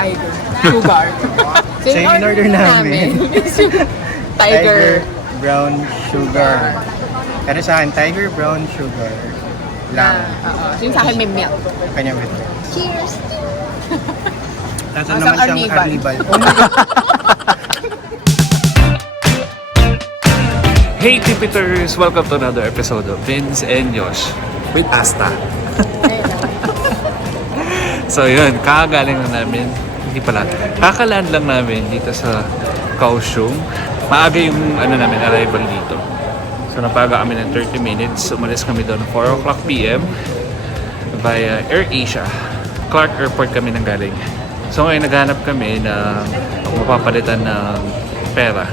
Tiger. Sugar. So, in order namin. Tiger. Brown sugar. Pero sa akin, tiger brown sugar lang. Oo. So, yung sa akin may milk. Kanya with it. Cheers! Tapos Ang naman siyang Arnibal. Arnibal. Oh my God. Hey Tipiters! Welcome to another episode of Vince and Yosh with Asta. So yun, kakagaling lang namin, hindi pala, kakalaan lang namin dito sa Kaohsiung. Maaga yung namin, arrival dito. So napaga kami ng 30 minutes, umalis kami doon 4 o'clock PM via AirAsia. Clark Airport kami nang galing. So ngayon naghanap kami na mapapalitan ng pera.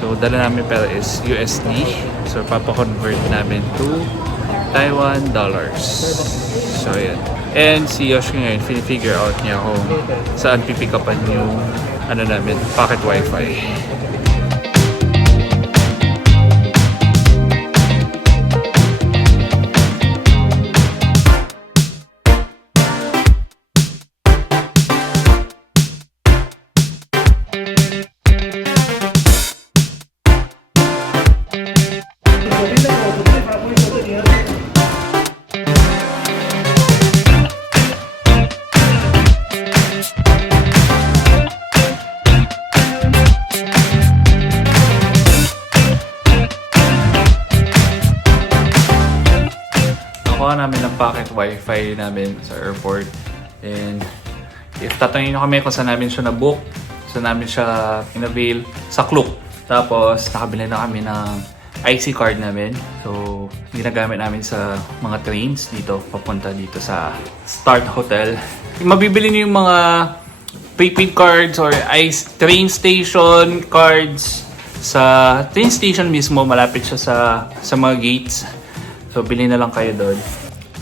So, dala namin pera is USD. So, papakonvert namin to Taiwan dollars. So, yan. And si Yosh ngayon, figure out niya kung saan pipick upan yung namin, pocket wifi. Nakuha namin ng pocket wifi namin sa airport. And if tatanungin nyo kami kung saan namin siya na-book, saan namin siya in-avail, sa Klook. Tapos nakabili na kami ng IC card namin. So ginagamit namin sa mga trains dito, papunta dito sa Start Hotel. Mabibili niyo yung mga prepaid cards or train station cards sa train station mismo, malapit siya sa mga gates. So, bili na lang kayo doon.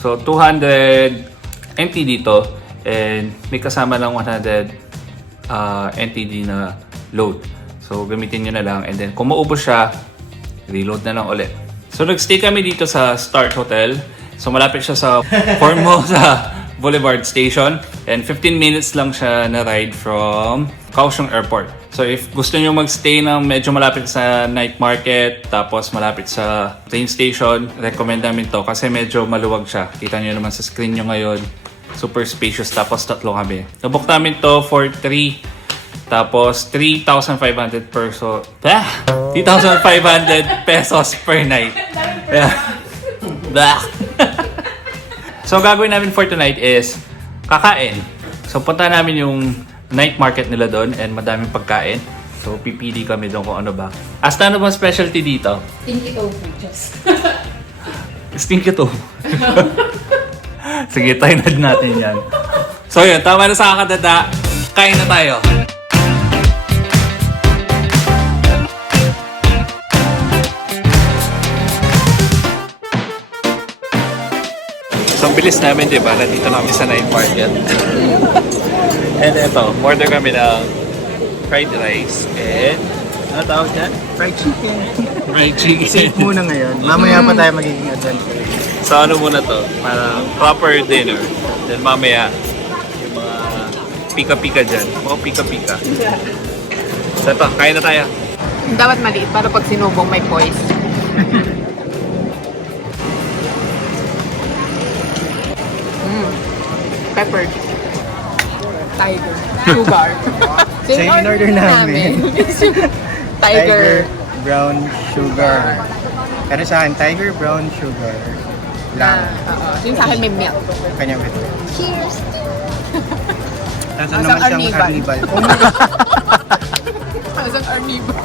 So, 200 NT dito. And may kasama lang 100 NTD na load. So, gamitin nyo na lang. And then, kung maubos siya, reload na lang ulit. So, nagstay kami dito sa Start Hotel. So, malapit siya sa Formosa Boulevard Station. And 15 minutes lang siya na ride from Kaohsiung Airport. So if gusto nyo magstay ng medyo malapit sa night market, tapos malapit sa train station, recommend namin to kasi medyo maluwag siya. Kita nyo naman sa screen nyo ngayon. Super spacious, tapos tatlo kami. Nabook namin to for 3. Tapos 3,500 pesos. 3,500 pesos per night. So gagawin namin for tonight is kakain. So punta namin yung night market nila doon and madaming pagkain. So pipili kami doon kung ano ba. Asta, ano bang specialty dito? Stinky tofu. Just. Stinky tofu. Sige, tainad natin yan. So yun, tama na sa kakadada. Kain na tayo. So ang bilis namin, di ba? Nandito na kami sa night market. And ito, order kami ng fried rice and ano tawag dyan? Fried chicken. Fried chicken. Safe muna ngayon. Mamaya pa tayo magiging adventure. So ano muna to? Parang proper dinner. Then mamaya, yung mga pika-pika dyan. Mga pika-pika. So ito, kain na tayo. Dapat maliit para pag sinubong may poise. Pepper. Tiger. Sugar. So, in order namin. Tiger. Brown sugar. Pero sa akin, tiger brown sugar lang. Oo. So, yung sa akin may milk. Kanya with it. Cheers! Tapos Ang naman siyang Arnibal. Arnibal. Oh my God. Masang Arnibal.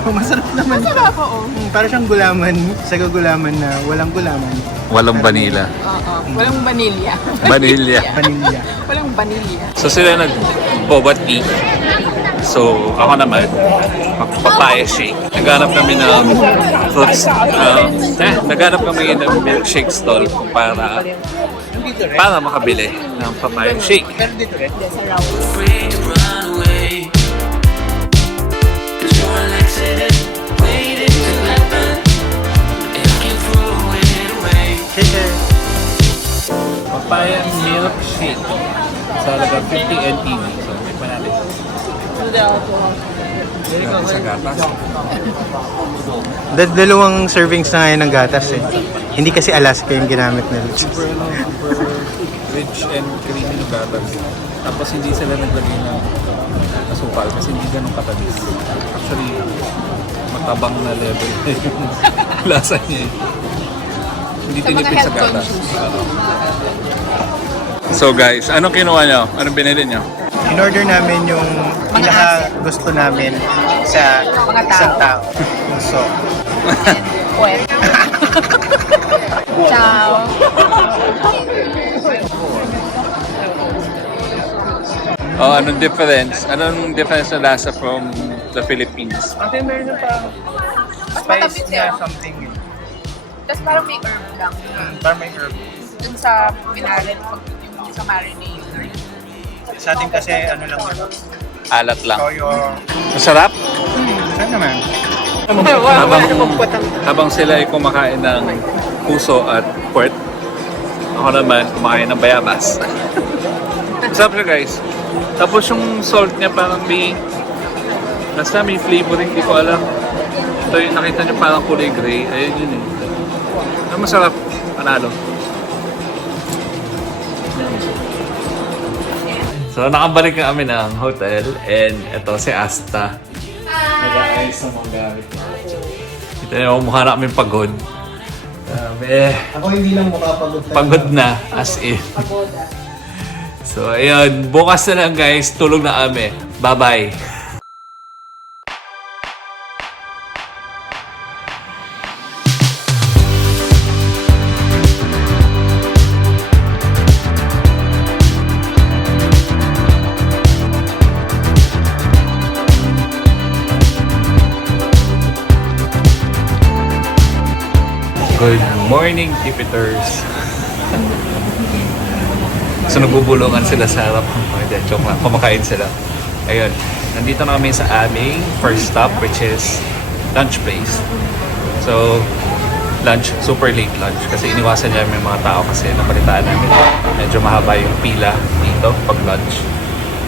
Oh, masarap naman. Masarap po, oh. Para siyang gulaman, sa gulaman na walang gulaman. Walang vanilla. Oo. Walang vanilya. Vanilla. Vanilla. Walang vanilya. So sila nag-boba tea. So ako naman, magpapaya shake. Naghanap kami ng fruits. Naghanap kami ng milkshake stall para makabili ng papaya shake. Papaya milkshake. So talaga 50 NTV. So, tikman natin. Sa gatas. Dalawang servings na ngayon ng gatas eh. Hindi kasi Alaska yung ginamit nila. Super rich and creamy ng gatas. Tapos hindi sila naglagay ng asukal kasi hindi ganun katamis. Actually, matabang na level yung lasa niya eh. Hindi tinipid sa gatas. So guys, anong kinuha nyo? Anong binili nyo? In-order namin yung pinaka gusto namin sa Mga tao. isang tao. So, Well. Ciao. Oh, anong difference? Anong difference na lasa from the Philippines? ate meron pa Mas spice matamis na yun. something eh. Tapos parang may herb lang. Parang may herb. Dun sa minarin, yung sa marinade. Sa atin kasi ano lang yun. Alat lang. Toyo. Masarap? Saan naman? Habang sila ay kumakain ng puso at pork, ako naman kumakain ng bayabas. Masarap siya guys. Tapos yung salt niya parang basta may flavoring, hindi ko alam. Ito yung nakita niyo parang kulay gray. Ayun yun eh. Masarap. Panalo. So nakabalik na kami ng hotel and ito si Asta. Nag-aayos ng mga gamit. Ito yung mukha na kami pagod. Ako hindi lang makapagod. Pagod na as in. So ayun, bukas na lang guys, tulog na kami. Bye-bye. Good morning, Tipiters! So nagbubulungan sila sa harap. Hindi, joke lang. Kumakain sila. Ayun. Nandito na kami sa aming first stop which is lunch place. So, lunch, super late lunch. Kasi iniwasan niya yung mga tao kasi napalitaan namin. Medyo mahaba yung pila dito pag lunch.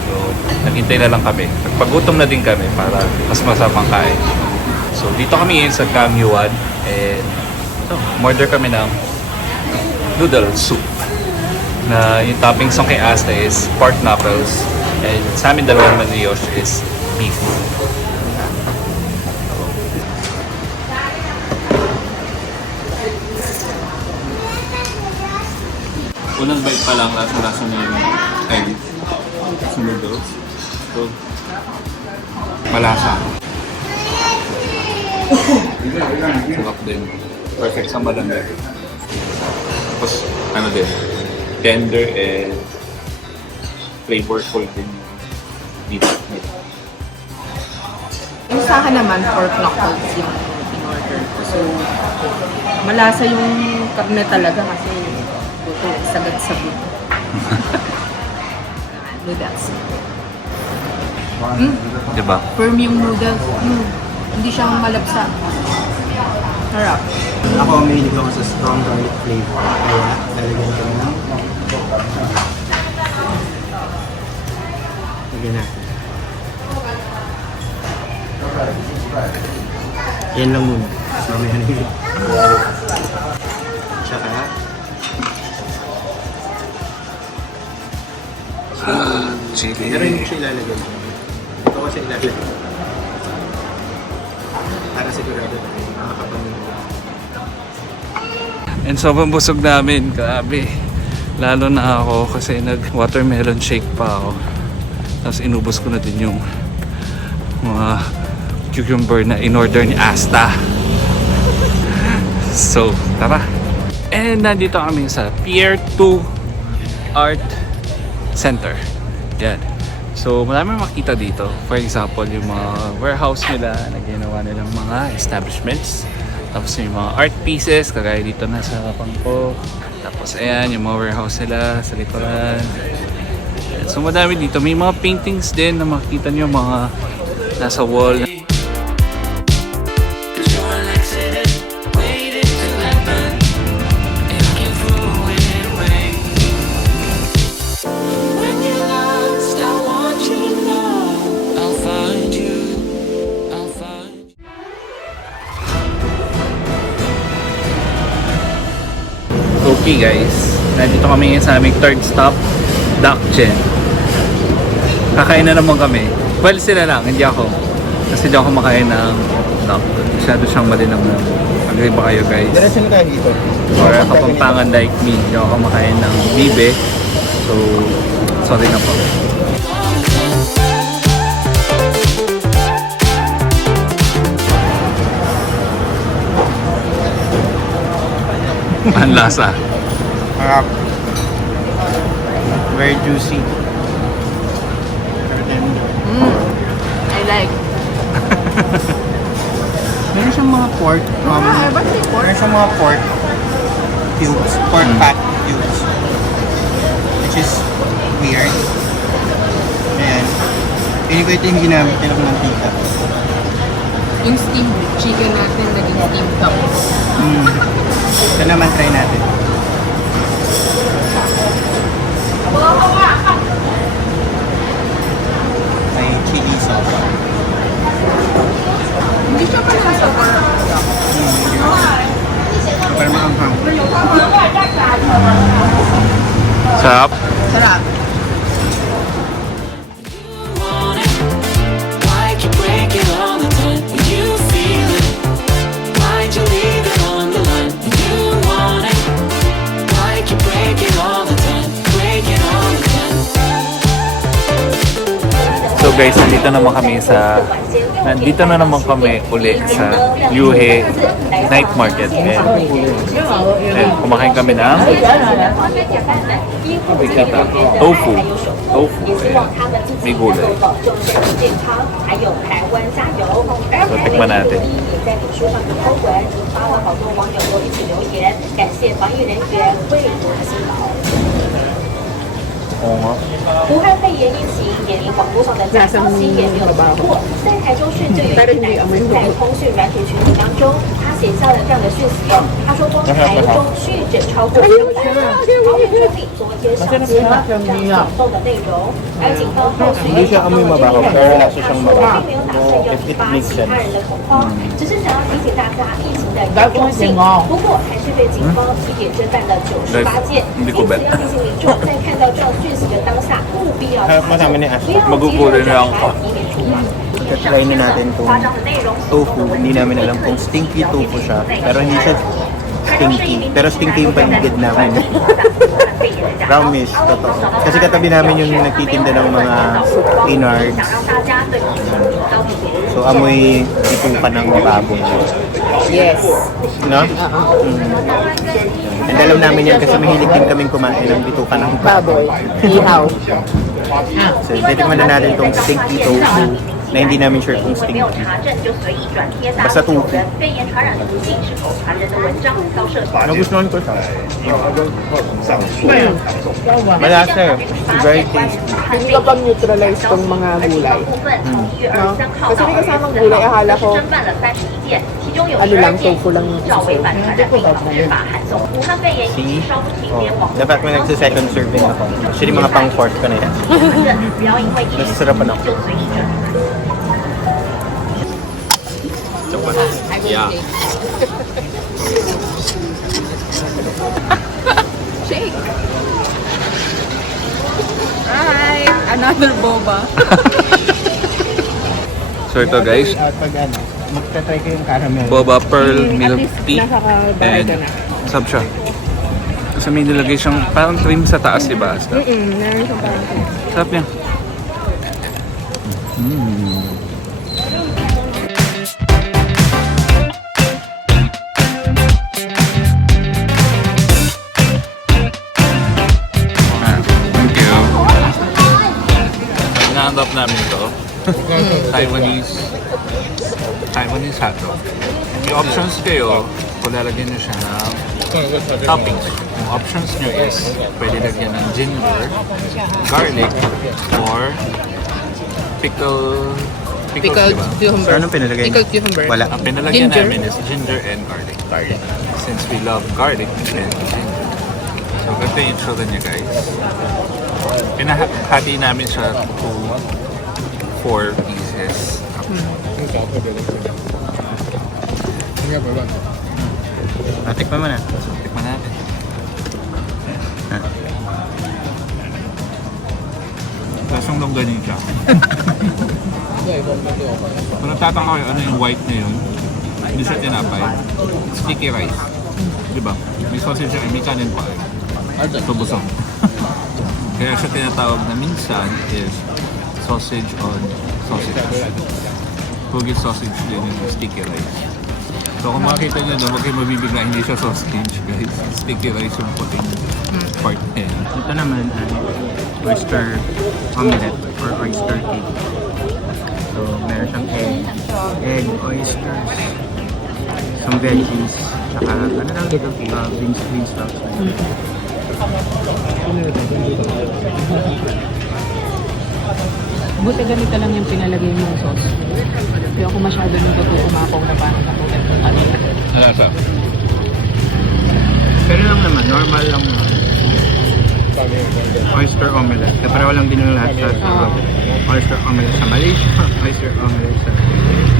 So, naghintay na lang kami. Nagpagutom na din kami para mas masarap kain. So, dito kami sa Cam Yuan and order kami ng noodle soup na yung toppings ng kay Asta is pork knuckles and sa amin dalawang maniyos is beef. Unang bite pa lang lasa niya yung egg sa noodles. So, malasa. Sarap din. Perfect sa malamig. Tapos, ano din, tender and flavorful din yung beef. Yung sa akin naman, pork knuckles yung in-order ko. So, malasa yung karne talaga kasi buto, sagad sa buto. Noodles. Diba? Firm yung noodles. Hindi siyang malapsa. Harap. Ako mahilig ako sa strong garlic flavor. Kaya lalagyan ko ng lagyan natin. Yan lang muna. Mas mamaya na yun. Tsaka Chili. pero hindi ko siya ilalagay. Ito ko siya ilalagay. Para sigurado tayo makakapamilya. And sobrang busog namin, grabe. Lalo na ako kasi nag-watermelon shake pa ako. Tapos inubos ko na din yung mga cucumber na in-order ni Asta. So, tara. And nandito kami sa Pier 2 Art Center. Yan. So, marami makita dito. For example, yung mga warehouse nila na ginawa nilang mga establishments. Tapos yung mga art pieces, kagaya dito na sa harapan ko. Tapos ayan, yung mga warehouse nila sa likuran. Ayan. So madami dito. May mga paintings din na makikita nyo mga nasa wall. When you Okay guys, nandito kami sa aming third stop, Dakchen. Kakain na naman kami. Well, sila lang, hindi ako. Kasi di ako makain ng Dak. Masyado siyang malinamnam. Agree ba kayo guys? Diretso na tayo dito. Or kapampangan like me, hindi ako makain ng bibe. So, sorry na po. Ang lasa. Harap. Very juicy. I like. Meron siyang mga pork. Meron siyang mga pork cubes. Pork fat cubes. Which is weird. Ayan. Pinig ko ito yung ginamit nila ng mantika. Yung steamed chicken natin naging steamed cup. Ito naman try natin. May chili sauce. Hindi siya pala super. Para maanghang. Sarap. Sarap. Why'd you break it all the time when you feel it? Why'd you leave it on the line when you want it? Why'd you break it all the time? Break it all the time. So guys, nandito na naman kami uli sa Yuhe Night Market. And kumakain kami ng tofu. May gulay. So tikman natin. Oo nga. 武汉肺炎疫情也令网络上的假消息也没有停过。在台中市就有一个男子在通讯软体群组当中，他写下了这样的讯息哦。他说，光台中确诊超过600人，桃园中警昨天上线了这样耸动的内容，而警方后续也找到了这个人，他说并没有打算要引发其他人的恐慌，只是想要提醒大家疫情的严重性。不过还是被警方提点侦办了98件，因此要提醒民众在看到这样讯息的当下，务必要查证，不要Magugulo na ako. 以免出乱。 Try na natin itong tofu. Hindi namin alam kung stinky tofu siya. Pero hindi siya stinky. Pero stinky yung paligid namin. Promise, totoo. Kasi katabi namin yung nagtitinda ng mga innards. So amoy itupan ng baboy. Yes. No? And alam namin yan kasi mahilig din kaming kumain ng bitukan ng baboy. Ihaw. So titikman na natin itong stinky tofu na hindi namin sure kung 没有 stinky. 查证就随意转贴大 Basta 陆 tofu. 人肺炎传染途径是否传人的文章遭涉嫌。 Nagustuhan ko siya. Malasa eh. Very tasty. Hindi ka pang neutralize tong mga gulay. No? Kasi may kasamang gulay, akala ko ano lang, tofu lang yung See? Oh, dapat may nagsa-second serving ako. Actually, mga pang-fourth ko na yan. Nasasarapan ako. Yeah. Shake. Hi! Another boba. So ito guys, Pag ano, magta-try ko yung caramel. boba pearl milk tea. nakakabahay And ka na. sarap siya. Kasi may nilagay siyang parang cream sa taas, diba? Meron siyang parang Sarap niya. Thank you. Nahanap namin ito. Taiwanese hotdog. May options kayo kung lalagyan nyo siya ng toppings. Yung options nyo is pwede lagyan ng ginger, garlic, or pickled pickled diba? cucumber. So, anong pinalagay? Pickled cucumber. Wala. Ang pinalagyan Ginger. namin is ginger and garlic. Since we love garlic and ginger. So, ganito yung itsura niya guys. Pinahati namin siya to 4 pieces. Tikman mo na. Tikman natin. Lasang longganisa. Kung nagtataka kayo, ano yung white na yun? Hindi siya tinapay. Sticky rice. Diba? May sausage siya, may kanin pa. Ito busog. Kaya siya tinatawag na minsan is sausage on sausage. Hugis sausage din yung sticky rice. So kung makikita nyo doon, huwag kayo mabibigla, hindi siya sausage guys. Sticky rice yung puting part na yan. Ito naman ay oyster omelette or oyster cake. So, meron siyang egg, oysters, some veggies, tsaka ano lang dito, bean sprouts. Buti ganito lang yung pinalagay mo yung sauce. Hindi ako masyado nung umapaw na parang ako ganito kanina. Alasa. Pero lang naman, normal lang oyster omelette. Kaya pareho lang din yung lahat sa oyster omelette sa Malaysia, oyster omelette sa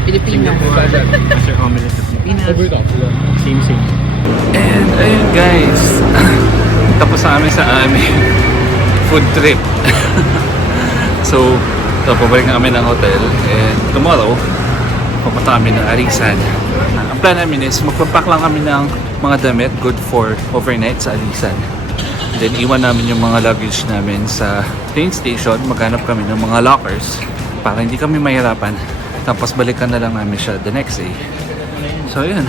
Pilipinas. Singapore, oyster omelette sa Pilipinas. Same. And ayun guys, tapos na kami sa aming food trip. So, pabalik na kami ng hotel and tomorrow, pupunta kami ng Arisan. Ang plan namin is magpapack lang kami ng mga damit good for overnight sa Arisan. Then iwan namin yung mga luggage namin sa train station, maghanap kami ng mga lockers para hindi kami mahirapan. Tapos balikan na lang namin siya the next day. So yun,